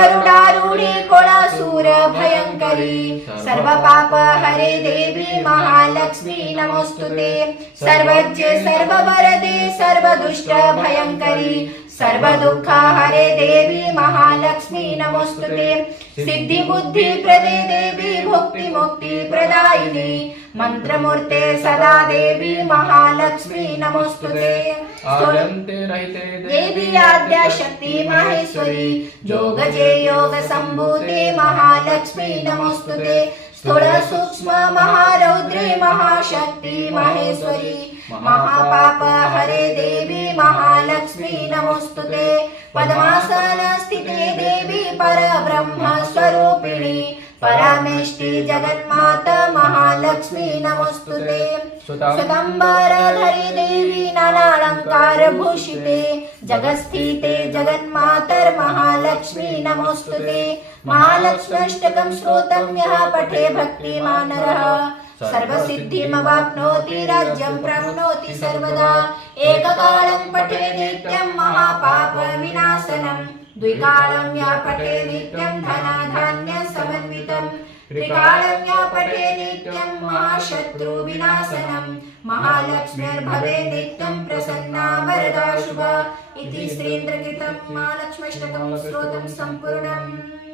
गरुडारूढे कोणासूर भयंकरी सर्व पाप हरे देवी महालक्ष्मी नमोस्तुते सर्वज्ञ सर्व वरदे सर्व दुष्ट भयंकरी सर्व दुःख हरे देवी महालक्ष्मी नमोस्तुते सिद्धि बुद्धि प्रदे देवी भुक्ति मुक्ति प्रदायिनी मंत्रमूर्ते सदा देवी महालक्ष्मी नमोस्तुते देवी आद्या शक्ति माहेश्वरी योगजे योग संभूते महालक्ष्मी नमोस्तुते स्थूल सूक्ष्म महारौद्रे महाशक्ति माहेश्वरी महापाप हरे देवी महालक्ष्मी नमोस्तुते पद्मासन स्थिते देवी परब्रह्म स्वरूपिणी परमेष्टि जगन्माता महालक्ष्मी नमोस्तुते स्वतंबर धरी देवी नानालंकार भूषिते जगस्थिते जगन्मातर महालक्ष्मी नमोस्तुते महालक्ष्म्यष्टकं श्रोतं यः पठे भक्तिमानरः सर्वसिद्धिमवाप्नोति राज्यं प्राप्नोति सर्वदा एककालं पठे नित्यं महापाप विनाशनं द्विकालं या पठे नित्यं धनाधान्य समन्वितं त्रिकालं या पठे नित्यं महाशत्रु विनाशनं महालक्ष्मीर्भवे नित्यं प्रसन्ना वरदा शुभा इति श्रीन्द्रकृतं महालक्ष्म्यष्टकं स्तोत्रं सम्पूर्णम्।